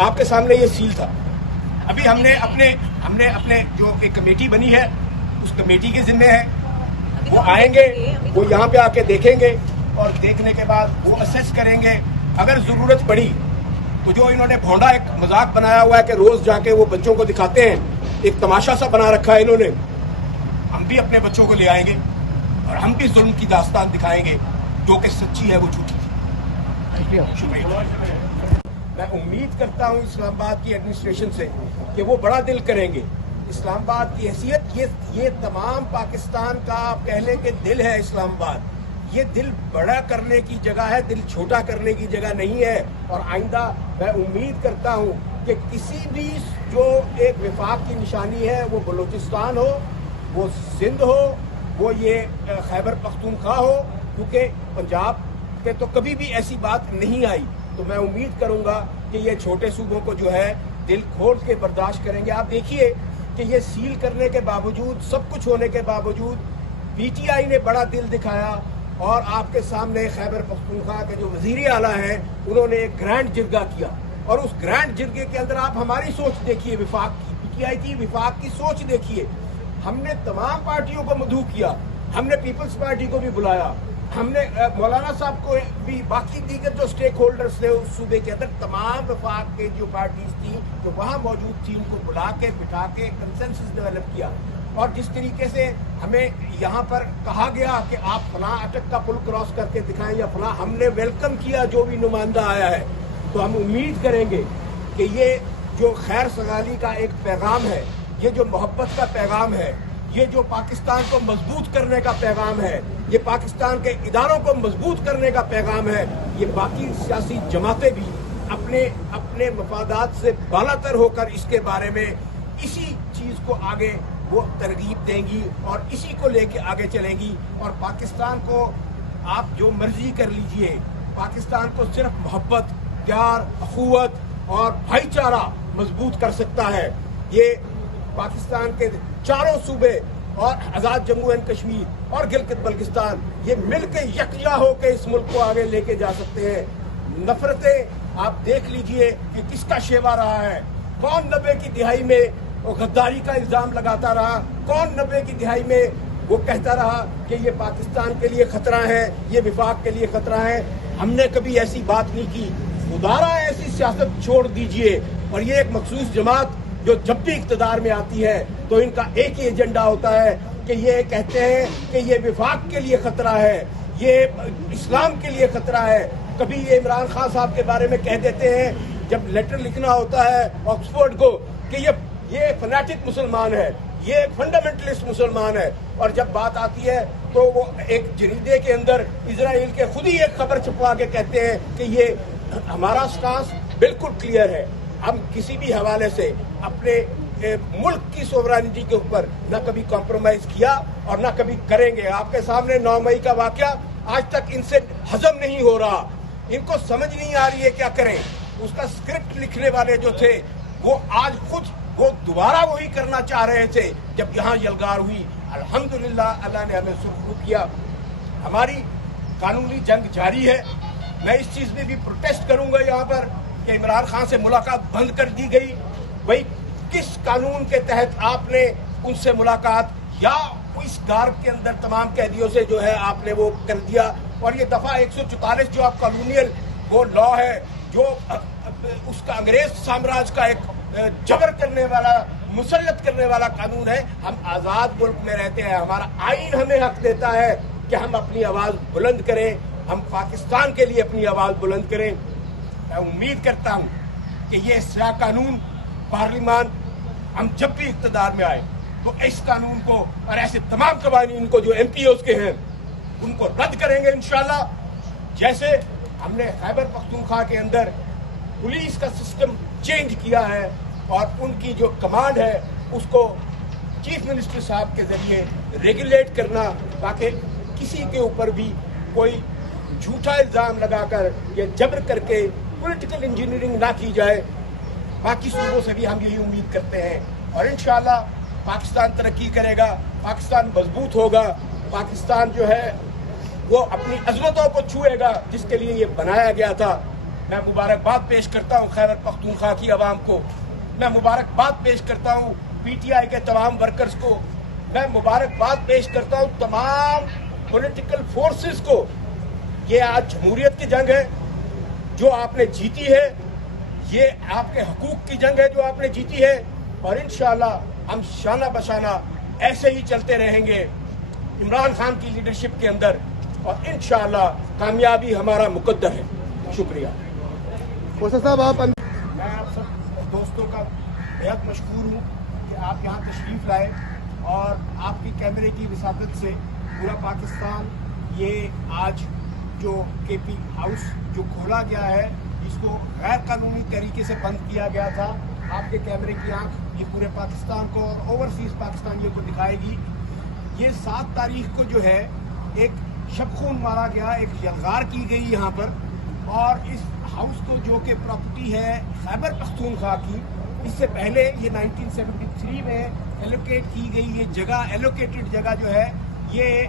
آپ کے سامنے یہ سیل تھا. ابھی ہم نے اپنے جو ایک کمیٹی بنی ہے اس کمیٹی کے ذمے ہے, وہ آئیں گے, وہ یہاں پہ آ کے دیکھیں گے اور دیکھنے کے بعد وہ اسیس کریں گے. اگر ضرورت پڑی تو جو انہوں نے بھونڈا ایک مذاق بنایا ہوا ہے کہ روز جا کے وہ بچوں کو دکھاتے ہیں, ایک تماشا سا بنا رکھا ہے انہوں نے, ہم بھی اپنے بچوں کو لے آئیں گے اور ہم بھی ظلم کی داستان دکھائیں گے, جو کہ سچی ہے وہ جھوٹی تھی. میں امید کرتا ہوں اسلام آباد کی ایڈمنسٹریشن سے کہ وہ بڑا دل کریں گے. اسلام آباد کی حیثیت یہ تمام پاکستان کا آپ کہہ لیں کہ دل ہے اسلام آباد. یہ دل بڑا کرنے کی جگہ ہے, دل چھوٹا کرنے کی جگہ نہیں ہے. اور آئندہ میں امید کرتا ہوں کہ کسی بھی جو ایک وفاق کی نشانی ہے, وہ بلوچستان ہو, وہ سندھ ہو, وہ یہ خیبر پختونخوا ہو, کیونکہ پنجاب پہ تو کبھی بھی ایسی بات نہیں آئی. تو میں امید کروں گا کہ یہ چھوٹے صوبوں کو جو ہے دل کھول کے برداشت کریں گے. آپ دیکھیے کہ یہ سیل کرنے کے باوجود, سب کچھ ہونے کے باوجود, پی ٹی آئی نے بڑا دل دکھایا. اور آپ کے سامنے خیبر پختونخوا کے جو وزیر اعلیٰ ہیں انہوں نے ایک گرینڈ جرگہ کیا, اور اس گرینڈ جرگے کے اندر آپ ہماری سوچ دیکھیے, وفاق کی, پی ٹی آئی کی وفاق کی سوچ دیکھیے. ہم نے تمام پارٹیوں کو مدعو کیا, ہم نے پیپلز پارٹی کو بھی بلایا, ہم نے مولانا صاحب کو بھی, باقی دیگر جو اسٹیک ہولڈرز تھے اس صوبے کے اندر, تمام وفاق کے جو پارٹیز تھیں جو وہاں موجود تھیں, ان کو بلا کے بٹھا کے کنسنسس ڈیولپ کیا. اور جس طریقے سے ہمیں یہاں پر کہا گیا کہ آپ فلاں اٹک کا پل کراس کر کے دکھائیں یا فلاں, ہم نے ویلکم کیا جو بھی نمائندہ آیا ہے. تو ہم امید کریں گے کہ یہ جو خیر سگالی کا ایک پیغام ہے, یہ جو محبت کا پیغام ہے, یہ جو پاکستان کو مضبوط کرنے کا پیغام ہے, یہ پاکستان کے اداروں کو مضبوط کرنے کا پیغام ہے, یہ باقی سیاسی جماعتیں بھی اپنے مفادات سے بالاتر ہو کر اس کے بارے میں اسی چیز کو آگے وہ ترغیب دیں گی اور اسی کو لے کے آگے چلیں گی. اور پاکستان کو آپ جو مرضی کر لیجئے, پاکستان کو صرف محبت, پیار, اخوت اور بھائی چارہ مضبوط کر سکتا ہے. یہ پاکستان کے چاروں صوبے اور آزاد جموں اینڈ کشمیر اور گلگت بلتستان یہ مل کے یکجا ہو کے اس ملک کو آگے لے کے جا سکتے ہیں. نفرتیں آپ دیکھ لیجئے کہ کس کا شیوا رہا ہے. کون 90 کی دہائی میں وہ غداری کا الزام لگاتا رہا, کون 90 کی دہائی میں وہ کہتا رہا کہ یہ پاکستان کے لیے خطرہ ہے, یہ وفاق کے لیے خطرہ ہے. ہم نے کبھی ایسی بات نہیں کی. خدارا ایسی سیاست چھوڑ دیجئے. اور یہ ایک مخصوص جماعت جو جب بھی اقتدار میں آتی ہے تو ان کا ایک ہی ایجنڈا ہوتا ہے کہ یہ کہتے ہیں کہ یہ وفاق کے لیے خطرہ ہے, یہ اسلام کے لیے خطرہ ہے. کبھی یہ عمران خان صاحب کے بارے میں کہہ دیتے ہیں جب لیٹر لکھنا ہوتا ہے آکسفورڈ کو کہ یہ فنیٹک مسلمان ہے, یہ ایک فنڈامنٹلسٹ مسلمان ہے. اور جب بات آتی ہے تو وہ ایک جریدے کے اندر اسرائیل کے خود ہی ایک خبر چھپوا کے کہتے ہیں کہ یہ ہمارا سٹانس بالکل کلیئر ہے. ہم کسی بھی حوالے سے اپنے ملک کی سوورینٹی کے اوپر نہ کبھی کمپرومائز کیا اور نہ کبھی کریں گے. آپ کے سامنے 9 مئی کا واقعہ آج تک ان سے ہضم نہیں ہو رہا, ان کو سمجھ نہیں آ رہی ہے کیا کریں. اس کا اسکرپٹ لکھنے والے جو تھے وہ آج خود وہ دوبارہ وہی کرنا چاہ رہے تھے جب یہاں یلغار ہوئی. الحمدللہ اللہ نے ہمیں سرخرو کیا. ہماری قانونی جنگ جاری ہے. میں اس چیز میں بھی پروٹیسٹ کروں گا یہاں پر کہ عمران خان سے ملاقات بند کر دی گئی. بھائی کس قانون کے تحت آپ نے ان سے ملاقات یا اس گارب کے اندر تمام قیدیوں سے جو ہے آپ نے وہ کر دیا. اور یہ دفعہ 144 جو آپ کالونیل وہ لا ہے جو اس کا انگریز سامراج کا ایک جبر کرنے والا, مسلط کرنے والا قانون ہے. ہم آزاد ملک میں رہتے ہیں, ہمارا آئین ہمیں حق دیتا ہے کہ ہم اپنی آواز بلند کریں, ہم پاکستان کے لیے اپنی آواز بلند کریں. میں امید کرتا ہوں کہ یہ سیاہ قانون پارلیمان ہم جب بھی اقتدار میں آئے تو اس قانون کو اور ایسے تمام قوانین کو جو ایم پی اوز کے ہیں ان کو رد کریں گے انشاءاللہ. جیسے ہم نے خیبر پختونخوا کے اندر پولیس کا سسٹم چینج کیا ہے اور ان کی جو کمانڈ ہے اس کو چیف منسٹر صاحب کے ذریعے ریگولیٹ کرنا تاکہ کسی کے اوپر بھی کوئی جھوٹا الزام لگا کر یا جبر کر کے پولیٹیکل انجینئرنگ نہ کی جائے. باقی صوبوں سے بھی ہم یہی امید کرتے ہیں اور انشاءاللہ پاکستان ترقی کرے گا, پاکستان مضبوط ہوگا, پاکستان جو ہے وہ اپنی عظمتوں کو چھوئے گا جس کے لیے یہ بنایا گیا تھا. میں مبارکباد پیش کرتا ہوں خیبر پختونخوا کی عوام کو، میں مبارکباد پیش کرتا ہوں پی ٹی آئی کے تمام ورکرز کو، میں مبارکباد پیش کرتا ہوں تمام پولیٹیکل فورسز کو۔ یہ آج جمہوریت کی جنگ ہے جو آپ نے جیتی ہے، یہ آپ کے حقوق کی جنگ ہے جو آپ نے جیتی ہے، اور انشاءاللہ ہم شانہ بشانہ ایسے ہی چلتے رہیں گے عمران خان کی لیڈرشپ کے اندر، اور انشاءاللہ کامیابی ہمارا مقدر ہے۔ شکریہ۔ کوثر صاحب آپ میں آپ سب دوستوں کا بہت مشکور ہوں کہ آپ یہاں تشریف لائے، اور آپ کی کیمرے کی وساطت سے پورا پاکستان یہ آج جو کے پی ہاؤس جو کھولا گیا ہے، اس کو غیر قانونی طریقے سے بند کیا گیا تھا، آپ کے کیمرے کی آنکھ یہ پورے پاکستان کو اور اوورسیز پاکستانیوں کو دکھائے گی۔ یہ 7 تاریخ کو جو ہے ایک شب خون مارا گیا، ایک یلغار کی گئی یہاں پر، اور اس ہاؤس کو جو کہ پراپرٹی ہے خیبر پختونخوا کی، اس سے پہلے یہ 1973 میں ایلوکیٹ کی گئی یہ جگہ، ایلوکیٹڈ جگہ جو ہے یہ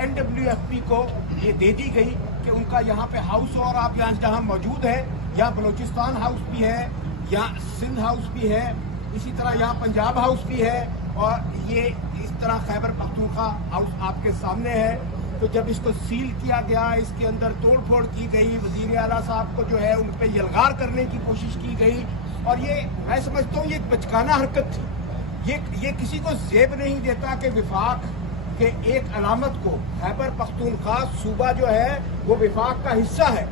NWFP کو یہ دے دی گئی کہ ان کا یہاں پہ ہاؤس، اور آپ یہاں جہاں موجود ہیں یہاں بلوچستان ہاؤس بھی ہے، یہاں سندھ ہاؤس بھی ہے، اسی طرح یہاں پنجاب ہاؤس بھی ہے، اور یہ اس طرح خیبر پختونخوا ہاؤس آپ کے سامنے ہے۔ تو جب اس کو سیل کیا گیا، اس کے اندر توڑ پھوڑ کی گئی، وزیر اعلیٰ صاحب کو جو ہے ان پہ یلغار کرنے کی کوشش کی گئی، اور یہ میں سمجھتا ہوں یہ ایک بچکانہ حرکت تھی۔ یہ کسی کو زیب نہیں دیتا کہ وفاق کے ایک علامت کو، خیبر پختونخوا صوبہ جو ہے وہ وفاق کا حصہ ہے،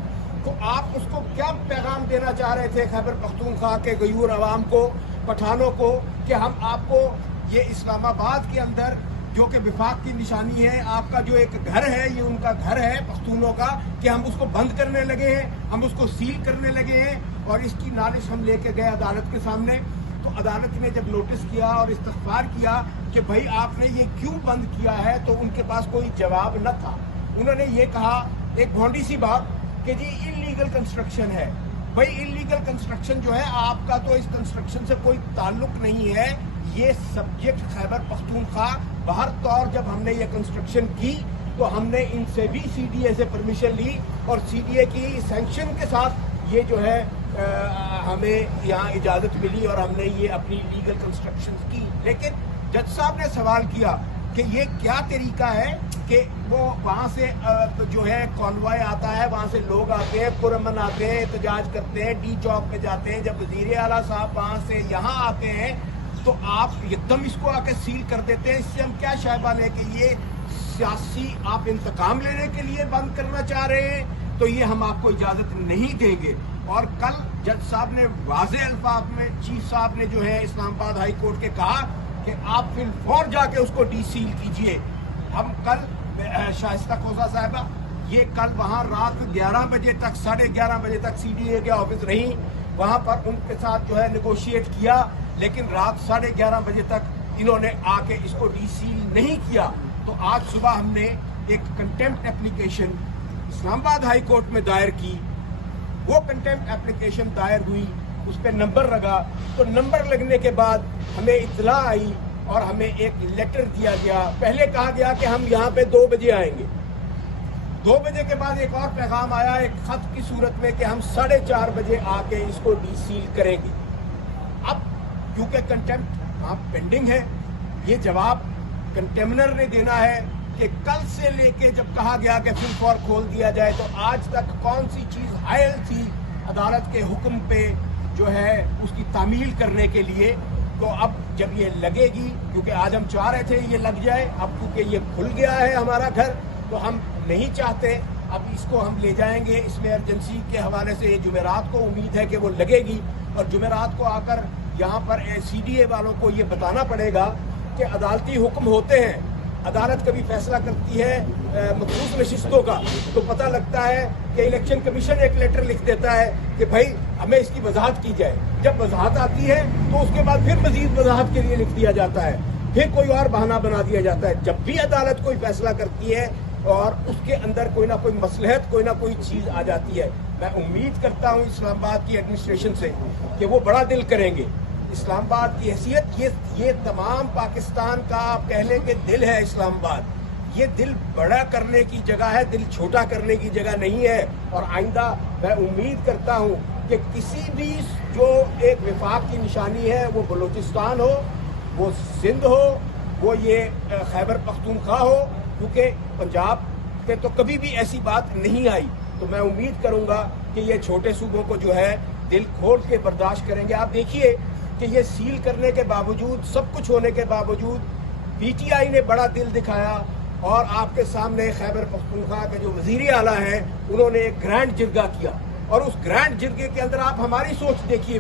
تو آپ اس کو کیا پیغام دینا چاہ رہے تھے خیبر پختونخوا کے غیور عوام کو، پٹھانوں کو، کہ ہم آپ کو یہ اسلام آباد کے اندر جو کہ وفاق کی نشانی ہے، آپ کا جو ایک گھر ہے یہ ان کا گھر ہے پختونوں کا، کہ ہم اس کو بند کرنے لگے ہیں، ہم اس کو سیل کرنے لگے ہیں، اور اس کی نالش ہم لے کے گئے عدالت کے سامنے۔ تو عدالت نے جب نوٹس کیا اور استغفار کیا کہ بھائی آپ نے یہ کیوں بند کیا ہے، تو ان کے پاس کوئی جواب نہ تھا۔ انہوں نے یہ کہا ایک بھونڈی سی بات کہ جی انلیگل کنسٹرکشن ہے۔ بھائی انلیگل کنسٹرکشن جو ہے آپ کا تو اس کنسٹرکشن سے کوئی تعلق نہیں ہے، یہ سبجیکٹ خیبر پختونخوا باہر طور جب ہم نے یہ کنسٹرکشن کی تو ہم نے ان سے بھی سی ڈی اے سے پرمیشن لی، اور سی ڈی اے کی سینکشن کے ساتھ یہ جو ہے ہمیں یہاں اجازت ملی، اور ہم نے یہ اپنی لیگل کنسٹرکشن کی۔ لیکن جج صاحب نے سوال کیا کہ یہ کیا طریقہ ہے کہ وہ وہاں سے جو ہے کانوائے آتا ہے، وہاں سے لوگ آتے ہیں، پرامن آتے ہیں، احتجاج کرتے ہیں، ڈی چوک پہ جاتے ہیں، جب وزیر اعلیٰ صاحب وہاں سے یہاں آتے ہیں تو آپ ایک دم اس کو آ کے سیل کر دیتے ہیں۔ اس سے ہم کیا شائبہ لے کہ یہ سیاسی آپ انتقام لینے کے لیے بند کرنا چاہ رہے ہیں، تو یہ ہم آپ کو اجازت نہیں دیں گے۔ اور کل جج صاحب نے واضح الفاظ میں، چیف صاحب نے جو ہے اسلام آباد ہائی کورٹ کے کہا کہ آپ فی الفور جا کے اس کو ڈی سیل کیجئے۔ ہم کل شائستہ کھوسہ صاحبہ یہ کل وہاں رات 11 بجے تک، 11:30 بجے تک سی ڈی اے کے آفس رہی، وہاں پر ان کے ساتھ جو ہے نیگوشیٹ کیا، لیکن رات 11:30 بجے تک انہوں نے آ کے اس کو ڈی سیل نہیں کیا۔ تو آج صبح ہم نے ایک کنٹیمپٹ اپلیکیشن اسلام آباد ہائی کورٹ میں دائر کی، وہ کنٹیمپٹ اپلیکیشن دائر ہوئی، اس پہ نمبر لگا، تو نمبر لگنے کے بعد ہمیں اطلاع آئی اور ہمیں ایک لیٹر دیا گیا۔ پہلے کہا گیا کہ ہم یہاں پہ 2 بجے آئیں گے، 2 بجے کے بعد ایک اور پیغام آیا ایک خط کی صورت میں کہ ہم 4:30 بجے آ کے اس کو ڈی سیل کریں گے۔ اب کیونکہ کنٹیمپٹ وہاں پینڈنگ ہے، یہ جواب کنٹیمنر نے دینا ہے کہ کل سے لے کے جب کہا گیا کہ فل فور کھول دیا جائے تو آج تک کون سی چیز حائل تھی عدالت کے حکم پہ جو ہے اس کی تعمیل کرنے کے لیے۔ تو اب جب یہ لگے گی، کیونکہ آج ہم چاہ رہے تھے یہ لگ جائے، اب کیونکہ یہ کھل گیا ہے ہمارا گھر تو ہم نہیں چاہتے، اب اس کو ہم لے جائیں گے اس میں ایمرجنسی کے حوالے سے۔ جمعرات کو امید ہے کہ وہ لگے گی، اور جمعرات کو آ کر یہاں پر سی ڈی اے والوں کو یہ بتانا پڑے گا کہ عدالتی حکم ہوتے ہیں، عدالت کبھی فیصلہ کرتی ہے مخصوص نشستوں کا تو پتہ لگتا ہے کہ الیکشن کمیشن ایک لیٹر لکھ دیتا ہے کہ بھائی ہمیں اس کی وضاحت کی جائے۔ جب وضاحت آتی ہے تو اس کے بعد پھر مزید وضاحت کے لیے لکھ دیا جاتا ہے، پھر کوئی اور بہانہ بنا دیا جاتا ہے۔ جب بھی عدالت کوئی فیصلہ کرتی ہے اور اس کے اندر کوئی نہ کوئی مصلحت، کوئی نہ کوئی چیز آ جاتی ہے، میں امید کرتا ہوں اسلام آباد کی ایڈمنسٹریشن سے کہ وہ بڑا دل کریں گے۔ اسلام آباد کی حیثیت یہ تمام پاکستان کا آپ کہہ لیں کہ دل ہے اسلام آباد، یہ دل بڑا کرنے کی جگہ ہے، دل چھوٹا کرنے کی جگہ نہیں ہے. اور آئندہ میں امید کرتا ہوں کہ کسی بھی جو ایک وفاق کی نشانی ہے، وہ بلوچستان ہو، وہ سندھ ہو، وہ یہ خیبر پختونخوا ہو، کیونکہ پنجاب پہ تو کبھی بھی ایسی بات نہیں آئی. تو میں امید کروں گا کہ یہ چھوٹے صوبوں کو جو ہے دل کھول کے برداشت کریں گے. آپ دیکھیے کہ یہ سیل کرنے کے باوجود، سب کچھ ہونے کے باوجود پی ٹی آئی نے بڑا دل دکھایا، اور آپ کے سامنے خیبر پختونخوا کے جو وزیر اعلیٰ ہیں انہوں نے ایک گرینڈ جرگہ کیا، اور اس گرینڈ جرگے کے اندر آپ ہماری سوچ دیکھیے.